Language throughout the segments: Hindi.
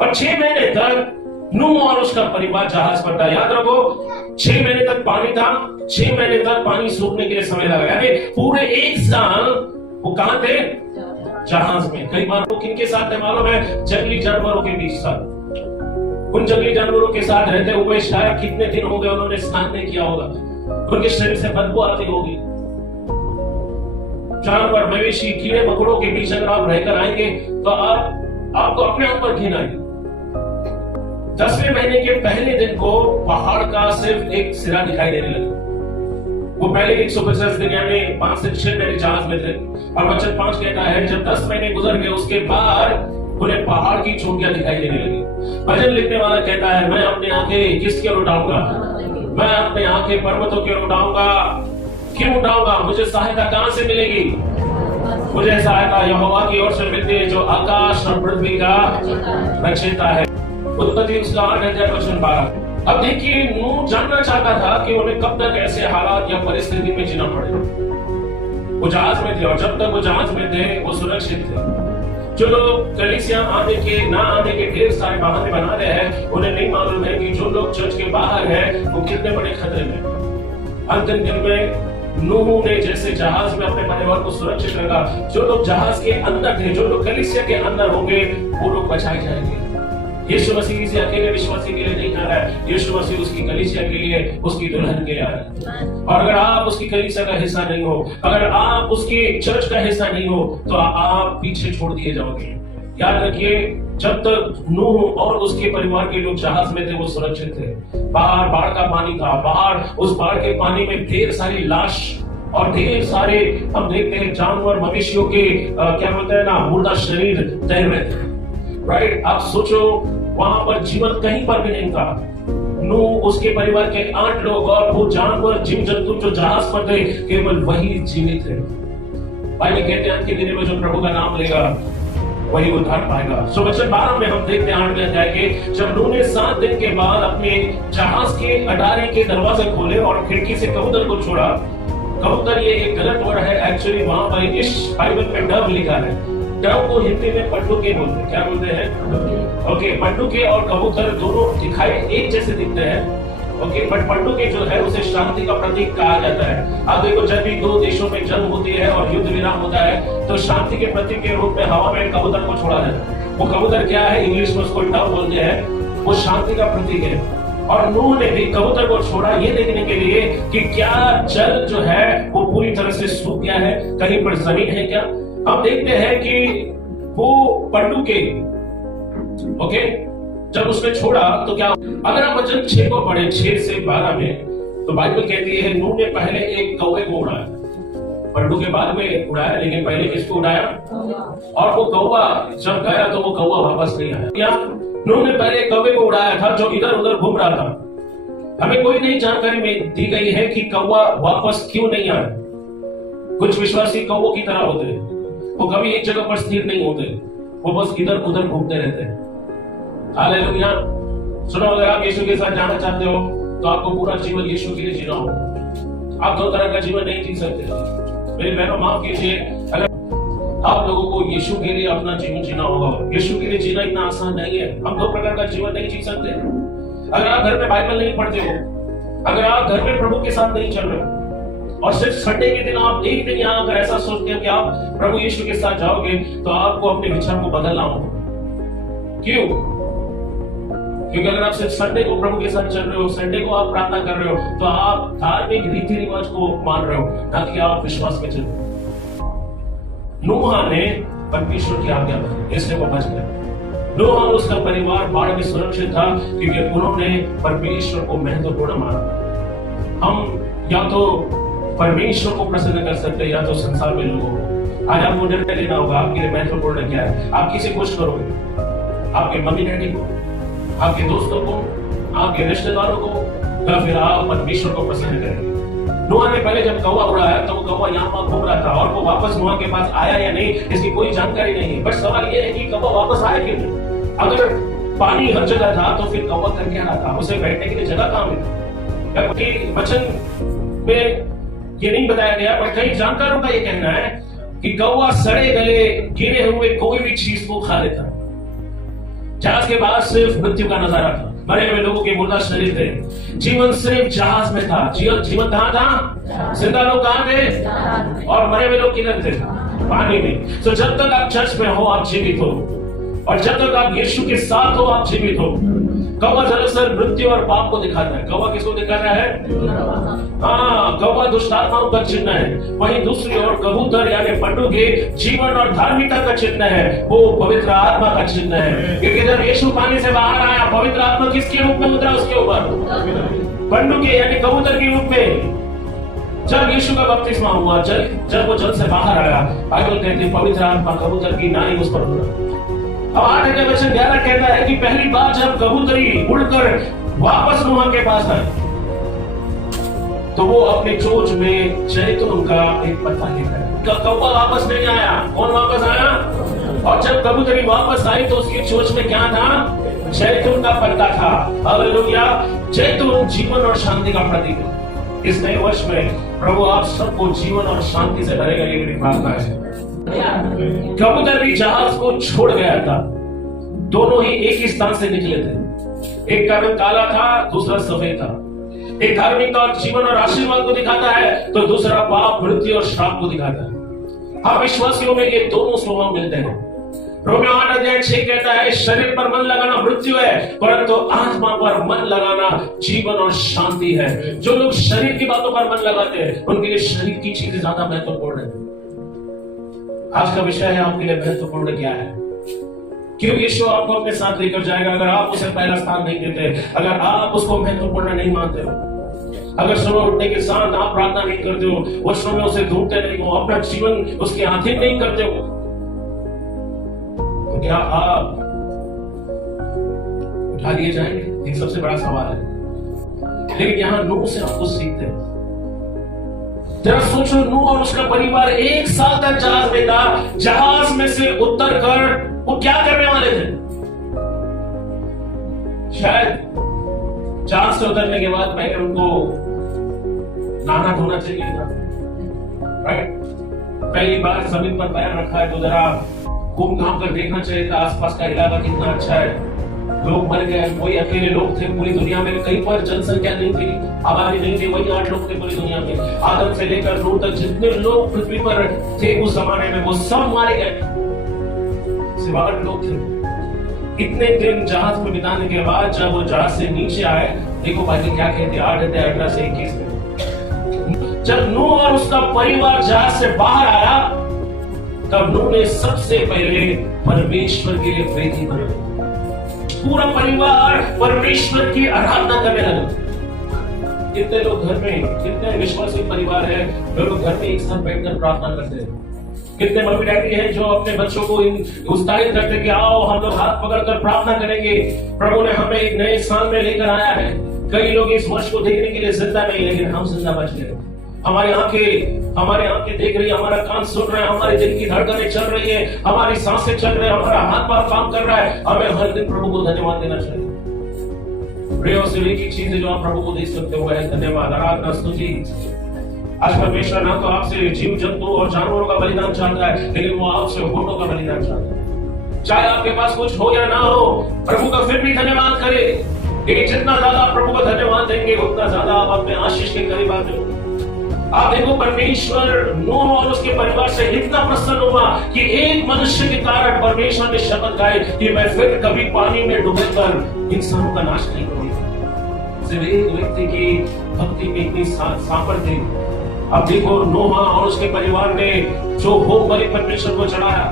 और 6 महीने तक नूह और उसका परिवार जहाज पर था। याद रखो, 6 महीने तक पानी था, 6 महीने तक पानी सूखने के लिए समय लगा, यानी पूरे 1 साल वो कहां थे? जहाज में। कई बार वो किनके साथ थे मालूम है? जंगली जानवरों के बीच था। उन जंगली जानवरों के साथ रहते हुए शायद कितने दिन हो गए उन्होंने स्नान नहीं किया होगा, उनके शरीर से बदबू आती होगी। जानवर, मवेशी, कीड़े मकोड़ों के बीच अगर आप रहकर आएंगे तो आपको अपने ऊपर घिन आएगी। 10वें महीने के पहले दिन को पहाड़ का सिर्फ एक सिरा दिखाई देने लगा। वो पहले 150 दिन यानी 5 से 6 महीने जहाज में थे, और वचन 5 कहता है जब 10 महीने गुजर गए उसके बाद उन्हें पहाड़ की चोटियां दिखाई देने लगी। भजन लिखने वाला कहता है मैं अपनी आंखें किसकी ओर उठाऊंगा? मैं अपनी आंखें पर्वतों की ओर उठाऊंगा। क्यों उठाऊंगा? मुझे सहायता कहां से मिलेगी? मुझे सहायता यहोवा की ओर से मिलती है जो आकाश और पृथ्वी का रचयिता है। उत्पत्ति उसका 8:12। अब देखिए, नूह जानना चाहता था कि उन्हें कब तक ऐसे हालात या परिस्थिति में जीना पड़ेगा। वो जहाज में थे और जब तक वो जहाज में थे वो सुरक्षित थे। जो लोग कलीसिया आने के ना आने के ढेर सारे बहाने बना रहे हैं, उन्हें नहीं मालूम है कि जो लोग चर्च के बाहर हैं वो कितने बड़े खतरे में। अंतिम दिन में नूह ने जैसे जहाज में अपने परिवार को सुरक्षित रखा, जो लोग जहाज के अंदर थे, जो लोग कलीसिया के अंदर होंगे, वो लोग बचाए जाएंगे। यीशु मसीह किसी अकेले विश्वासी के लिए नहीं आ रहा है, यीशु मसीह उसकी कलीसिया के लिए, उसकी दुल्हन के लिए आ रहा है। और अगर आप उसकी कलीसिया का हिस्सा नहीं हो, अगर आप उसकी चर्च का हिस्सा नहीं हो, तो आप पीछे छोड़ दिए जाओगे। याद रखिए, जब तक नूह और उसके परिवार के लोग जहाज में थे वो सुरक्षित थे। बाहर बाढ़ का पानी था, बाहर उस बाढ़ के पानी में ढेर सारी लाश और ढेर सारे हम देखते हैं जानवर, मवेशियों के क्या बोलते हैं ना, मुर्दा शरीर तैर रहे थे। राइट? आप सोचो, वहां पर जीवन कहीं पर भी नहीं था। नूह, उसके परिवार के 8 लोग और वो जानवर, जीव जंतु जो जहाज पर थे, केवल वही जीवित थे। बाइबल कहते हैं कि दिन में जो प्रभु का नाम लेगा वही उद्धार पाएगा। सो वचन 12 में हम देखते हैं 8वें अध्याय के, जब नूह ने 7 दिन के बाद अपने जहाज के अटारे के दरवाजे खोले और खिड़की से कबूतर को छोड़ा। कबूतर ये एक गलत वर्ड है, एक्चुअली वहां पर इस बाइबल में डव लिखा है। डव को हिंदी में पंडुके बोलते हैं। क्या बोलते हैं? ओके, पंडुके और कबूतर दोनों दिखाई एक जैसे दिखते हैं। ओके, बट पंडुके जो है उसे शांति का प्रतीक कहा जाता है। अब देखो, जब भी 2 देशों में जंग होती है और युद्ध विराम होता है तो शांति के प्रतीक के रूप में हवा में कबूतर को छोड़ा जाता है। वो कबूतर क्या है? इंग्लिश में उसको डव बोलते हैं। वो शांति का प्रतीक है। और नूह ने भी कबूतर को छोड़ा ये देखने के लिए कि क्या जल जो है वो पूरी तरह से सूख गया है, कहीं पर जमीन है क्या। अब देखते हैं कि वो पंडुके, ओके, जब उसने छोड़ा तो क्या, अगर आप वचन 6 को पढ़े, 6 से 12 में, तो बाइबल कहती है नूह ने पहले एक कौवे को उड़ाया। पंडुके बाद में उड़ाया, लेकिन पहले किसको उड़ाया? और वो कौवा जब गया तो वो कौवा वापस नहीं आया। नूह ने पहले कौवे को उड़ाया था जो इधर उधर घूम रहा था। हमें कोई नई जानकारी में दी गई है कि कौवा वापस क्यों नहीं आया। कुछ विश्वासी कौवों की तरह होते हैं, वो कभी एक जगह पर स्थिर नहीं होते, वो बस इधर उधर घूमते रहते हैं। हालेलुया। सुनो, अगर आप यीशु के साथ जाना चाहते हो तो आपको पूरा जीवन यीशु के लिए जीना होगा। आप 2 तरह का जीवन नहीं जी सकते। मेरे बहनों, माफ कीजिए, अगर आप लोगों को यीशु के लिए अपना जीवन जीना होगा। यीशु के लिए जीना इतना आसान नहीं है। हम 2 प्रकार का जीवन नहीं जी सकते। अगर आप घर में बाइबल नहीं पढ़ते हो, अगर आप घर में प्रभु के साथ नहीं चल रहे हो, और सिर्फ संडे के दिन आप एक दिन यहाँ अगर ऐसा सोचते हैं कि आप प्रभु यीशु के साथ जाओगे, तो आपको अपने विचार को बदलना होगा। क्यों? क्योंकि अगर आप सिर्फ संडे को प्रभु के साथ चल रहे हो, संडे को आप प्रार्थना कर रहे हो, तो आप धार्मिक रीति रिवाज को मान रहे हो, ना कि आप विश्वास में चल रहे हो। नूह ने परमेश्वर की आज्ञा मानी, इसलिए वो बच गए। नूह और उसका परिवार बाढ़ में सुरक्षित था क्योंकि उन्होंने परमेश्वर को महत्वपूर्ण माना। हम या तो परमेश्वर को प्रसन्न कर सकते हैं या तो संसार में लोगों को। आज आपको निर्णय लेना होगा आपके लिए महत्वपूर्ण क्या है। आप किसे खुश करोगे? आपके मम्मी डैडी को, आपके दोस्तों को, आपके रिश्तेदारों को, या फिर आप परमेश्वर को प्रसन्न करेंगे? नूह ने पहले जब कौवा उड़ाया तो वो कौवा यहाँ वहां घूम रहा था और वो वापस नूह के पास आया या नहीं इसकी कोई जानकारी नहीं है। बट सवाल ये है कि कौवा वापस आया क्यों नहीं? अगर पानी हर जगह था तो फिर कौवा कर क्या रहा था? उसे बैठने के लिए जगह कहां मिली? वचन में ये नहीं बताया गया, पर कई जानकारों का ये कहना है कि कौवा सड़े गले गिरे हुए कोई भी चीज को खा लेता। जहाज के बाद सिर्फ मृत्यु का नजारा था, मरे हुए लोगों के मुर्दा शरीर थे। जीवन सिर्फ जहाज में था। जीवन कहां था? जिंदा लोग कहां थे? और मरे हुए लोग किधर थे? पानी में। तो जब तक आप चर्च में हो आप जीवित हो, और जब तक आप यीशु के साथ हो आप जीवित हो। कौवा दरअसल मृत्यु और पाप को दिखाता है। कौवा किसको दिखा रहा है? हाँ, कौवा दुष्टात्माओं का चिन्ह है। वहीं दूसरी ओर कबूतर यानी पंडुगे जीवन और धार्मिकता का चिन्ह है, वो पवित्र आत्मा का चिन्ह है। क्योंकि जब यीशु पानी से बाहर आया, पवित्र आत्मा किसके रूप में उतरा उसके ऊपर? पंडुगे यानी कबूतर के रूप में। जब यीशु का बपतिस्मा हुआ, जब वो जल से बाहर आया, बाइबल कहती है पवित्र आत्मा कबूतर की नाई उस पर उतरा। अब 8:11 कहता है कि पहली बार जब कबूतरी उड़कर वापस नूह के पास आई, तो वो अपने चोंच में जैतून का एक पत्ता लेकर। कौवा वापस नहीं आया। कौन वापस आया? और जब कबूतरी वापस आई तो उसकी चोंच में क्या था? जैतून का पत्ता था। हालेलुया। जैतून जीवन और शांति का प्रतीक है। इस नए वर्ष में प्रभु आप सबको जीवन और शांति से भरेगा, ये मेरी प्रार्थना है। कबूतर भी जहाज को छोड़ गया था। दोनों ही एक ही स्थान से निकले थे। एक का रंग काला था, दूसरा सफेद था। एक धार्मिकता और जीवन और आशीर्वाद को दिखाता है, तो दूसरा पाप, मृत्यु और श्राप को दिखाता है। हाँ, विश्वासियों में ये दोनों स्वभाव मिलते हैं। रोमियो 8:6 कहता है शरीर पर मन लगाना मृत्यु है, परंतु आत्मा पर मन लगाना जीवन और शांति है। जो लोग शरीर की बातों पर मन लगाते हैं उनके लिए शरीर की चीजें ज्यादा महत्वपूर्ण है। आज का विषय है आपके लिए महत्वपूर्ण क्या है? क्यों यीशु आपको अपने साथ लेकर जाएगा अगर आप उसे पहला स्थान नहीं देते, अगर आप उसको महत्वपूर्ण नहीं मानते हो, अगर सुबह उठने के साथ आप प्रार्थना नहीं करते हो, वचनों में उसे ढूंढते नहीं हो, अपना जीवन उसके अधीन नहीं करते हो, तो क्या आप उठा दिए जाएंगे? एक सबसे बड़ा सवाल है। लेकिन यहां नूह से आप कुछ सीखते हैं। जरा सोचो, नूह और उसका परिवार एक साल तक जहाज में था। जहाज में से उतर कर वो क्या करने वाले थे? शायद जहाज से उतरने के बाद पहले उनको नहाना धोना चाहिए था, राइट? पहली बार जमीन पर पैर रखा है तो जरा घूम घाम कर देखना चाहिए था आसपास का इलाका कितना अच्छा है। लोग मर गए, वही अकेले लोग थे पूरी दुनिया में। कहीं पर जनसंख्या नहीं थी, आबादी नहीं थी, वही 8 लोग थे पूरी दुनिया में। आदम से लेकर नूह तक जितने लोग पृथ्वी पर थे उस जमाने में वो सब मारे गए, सिवा 8 लोग थे। इतने दिन जहाज में बिताने के बाद जब वो जहाज से नीचे आए, देखो बाइबल क्या कहते हैं 8:18 से 21 में। जब नूह और उसका परिवार जहाज से बाहर आया, तब नूह ने सबसे पहले परमेश्वर के लिए वेदी बनाई। पूरा परिवार परमेश्वर की आराधना करने लगा। कितने लोग घर में, कितने विश्वासी परिवार है जो लोग घर में एक साथ बैठकर प्रार्थना करते हैं? कितने मम्मी डैडी हैं जो अपने बच्चों को उत्साहित करते हैं कि आओ हम लोग हाथ पकड़कर प्रार्थना करेंगे, प्रभु ने हमें एक नए साल में लेकर आया है। कई लोग इस वर्ष को देखने के लिए जिंदा नहीं, लेकिन हम जिंदा बच गए। हमारी आंखें देख रही है, हमारा कान सुन रहा है, हमारे दिल की धड़कनें चल रही है, हमारी सांसें चल रही है, हमारा हाथ पांव काम कर रहा है। हमें हर दिन प्रभु को धन्यवाद देना चाहिए। प्रिय सिर्फ एक ही चीज है जो आप प्रभु को दे सकते हो, है धन्यवाद, आराधना, स्तुति। आज परमेश्वर ना तो आपसे जीव जंतु और जानवरों का बलिदान चाहता है, लेकिन वो आपसे होठों का बलिदान चाहता है। चाहे आपके पास कुछ हो या ना हो, प्रभु का फिर भी धन्यवाद करें। लेकिन जितना ज्यादा आप प्रभु को धन्यवाद देंगे उतना ज्यादा आप अपने आशीष के करीब आते हो। आप देखो परमेश्वर नूह और उसके परिवार से इतना प्रसन्न हुआ कि एक मनुष्य के कारण परमेश्वर ने शपथ खाई कि मैं फिर कभी पानी में डूबकर इंसानों का नाश नहीं करूंगा। सिर्फ एक व्यक्ति की भक्ति में इतनी सामर्थ्य। अब देखो नूह और उसके परिवार ने जो होम बलि परमेश्वर को चढ़ाया,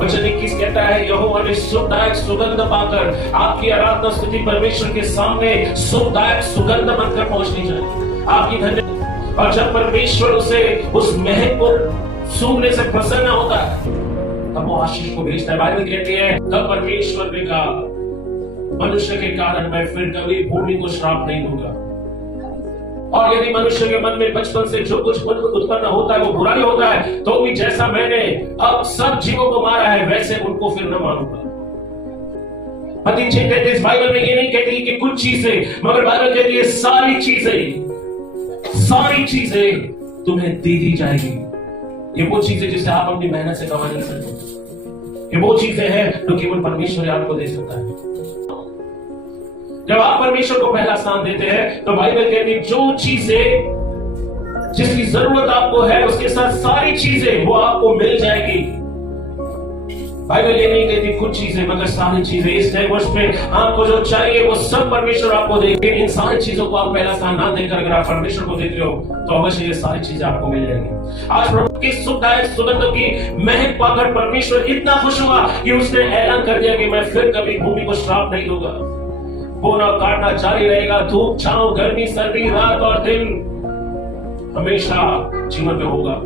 वचन 21 कहता है यहोवा ने सुखदायक सुगंध पाकर आपकी आराधना स्तुति परमेश्वर के सामने सुखदायक सुगंध बनकर पहुंचनी चाहिए। आपकी धन्यवाद। और जब परमेश्वर उसे उस महक को सूंघने से प्रसन्न होता है, तब वो आशीष को भेजता है। बाइबल कहती है तब परमेश्वर ने कहा मनुष्य के कारण मैं फिर कभी भूमि को श्राप नहीं दूंगा। और यदि मनुष्य के मन में बचपन से जो कुछ उत्पन्न होता है वो बुराई होता है, तो भी जैसा मैंने अब सब जीवों को मारा है वैसे उनको फिर न मारूंगा। कहते इस बाइबल में ये नहीं कहती कि कुछ चीजें, मगर बाइबल कहती है सारी चीजें तुम्हें दे दी जाएगी। ये वो चीजें जिसे आप अपनी मेहनत से कमा नहीं सकते। ये वो चीजें हैं जो केवल परमेश्वर आपको दे सकता है। जब आप परमेश्वर को पहला स्थान देते हैं तो बाइबल कहती है जो चीजें जिसकी जरूरत आपको है उसके साथ सारी चीजें वो आपको मिल जाएगी। बाइबल ये नहीं कहती कुछ चीजें मगर सारी चीजें। इस नए वर्ष में आपको जो चाहिए वो सब परमेश्वर आपको देंगे। इन सारी चीजों को आप पहला स्थान ना देकर अगर आप परमेश्वर को देते हो तो अवश्य ये सारी चीजें आपको मिल जाएंगी। आज प्रभु की सुखदायक सुगंधों की महक पाकर परमेश्वर इतना खुश हुआ कि उसने ऐलान कर दिया कि मैं फिर कभी भूमि को श्राप नहीं दूंगा। बोना काटना जारी रहेगा, धूप छांव गर्मी सर्दी रात और दिन हमेशा जीवन में होगा।